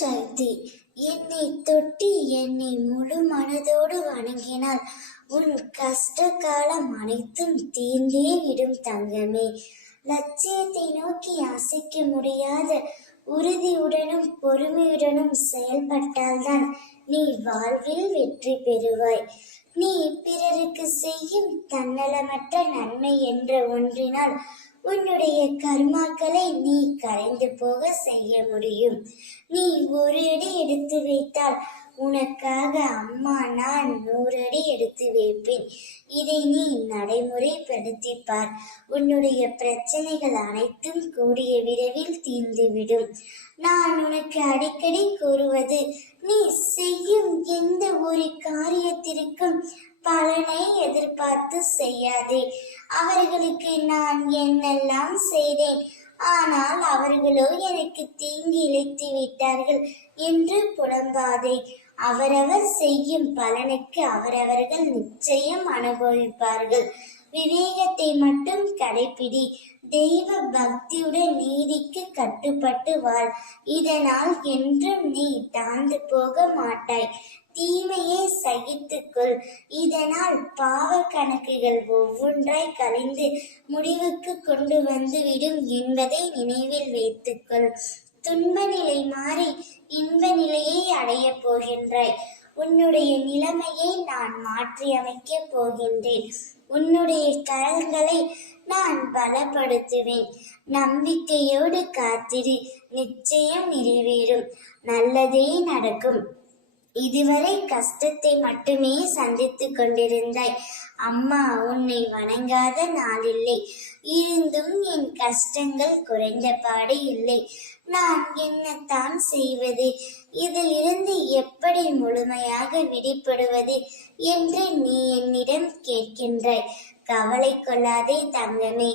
சக்தி. என்னை தொட்டி என்னை முழு மனதோடு வணங்கினால் உன் கஷ்ட காலம் அனைத்தும் தீர்ந்தே விடும் தங்கமே. லட்சியத்தை நோக்கி அசைக்க முடியாத உறுதியுடனும் பொறுமையுடனும் செயல்பட்டால்தான் நீ வாழ்வில் வெற்றி பெறுவாய். நீ பிறருக்கு செய்யும் தன்னலமற்ற நன்மை என்ற ஒன்றினால் உன்னுடைய கர்மாக்களை நீ கரைந்து போக செய்ய முடியும். நீ ஒரு அடி எடுத்து வைத்தால் உனக்காக அம்மா நான் 100 அடி எடுத்து வைப்பேன். இதை நீ நடைமுறைப்படுத்திப்பார். உன்னுடைய பிரச்சனைகள் அனைத்தும் கூடிய விரைவில் தீர்ந்துவிடும். நான் உனக்கு அடிக்கடி கூறுவது, நீ செய்யும் எந்த ஒரு காரியத்திற்கும் பலனை எதிர்பார்த்து செய்யாதே. அவர்களுக்கு நான் என்னெல்லாம் செய்தேன், ஆனால் அவர்களோ எனக்கு தீங்கு இழைத்து விட்டார்கள் என்று புலம்பாதே. அவரவர் செய்யும் பலனுக்கு அவரவர்கள் நிச்சயம் அனுபவிப்பார்கள். விவேகத்தை மட்டும் கடைப்பிடி. தெய்வ பக்தியுடன் நீதிக்கு கட்டுப்பட்டு வாழ். இதனால் என்றும் நீ தாழ்ந்து போக மாட்டாய். தீமையை சகித்துக்கொள். இதனால் பாவ கணக்குகள் ஒவ்வொன்றாய் கலைந்து முடிவுக்கு கொண்டு வந்துவிடும் என்பதை நினைவில் வைத்துக்கொள். துன்ப நிலை மாறி இன்ப நிலையை அடைய போகின்றாய். உன்னுடைய நிலைமையை நான் மாற்றி அமைக்கப் போகின்றேன். உன்னுடைய கரங்களை நான் பலப்படுத்துவேன். நம்பிக்கையோடு காத்திரு, நிச்சயம் நிறைவேறும். நல்லதே நடக்கும். இதுவரை கஷ்டத்தை மட்டுமே சந்தித்துக் கொண்டிருந்தாய். அம்மா உன்னை வணங்காத நாளில்லை. இருந்தும் என் கஷ்டங்கள் குறைந்த பாடு இல்லை. நான் என்னத்தான் செய்வது? இதிலிருந்து எப்படி முழுமையாக விடுபடுவது என்று நீ என்னிடம் கேட்கின்றாய். கவலை கொள்ளாதே தங்கமே.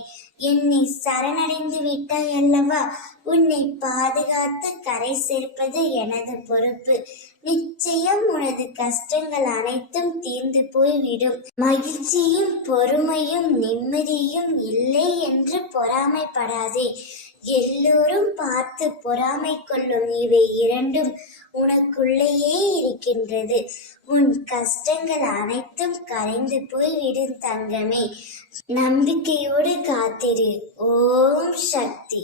என்னை சரணடைந்து விட்டாய் அல்லவா? உன்னை பாதுகாத்து கரை சேர்ப்பது எனது பொறுப்பு. நிச்சயம் உனது கஷ்டங்கள் அனைத்தும் தீர்ந்து போய்விடும். மகிழ்ச்சியும் பொறுமையும் நிம்மதியும் இல்லை என்று பொறாமைப்படாதே. எல்லோரும் பார்த்து பொறாமை கொள்ளும் இவை இரண்டும் உனக்குள்ளேயே இருக்கின்றது. உன் கஷ்டங்கள் அனைத்தும் கரைந்து போய்விடும் தங்கமே. நம்பிக்கையோடு காத்திரு. ஓம் சக்தி.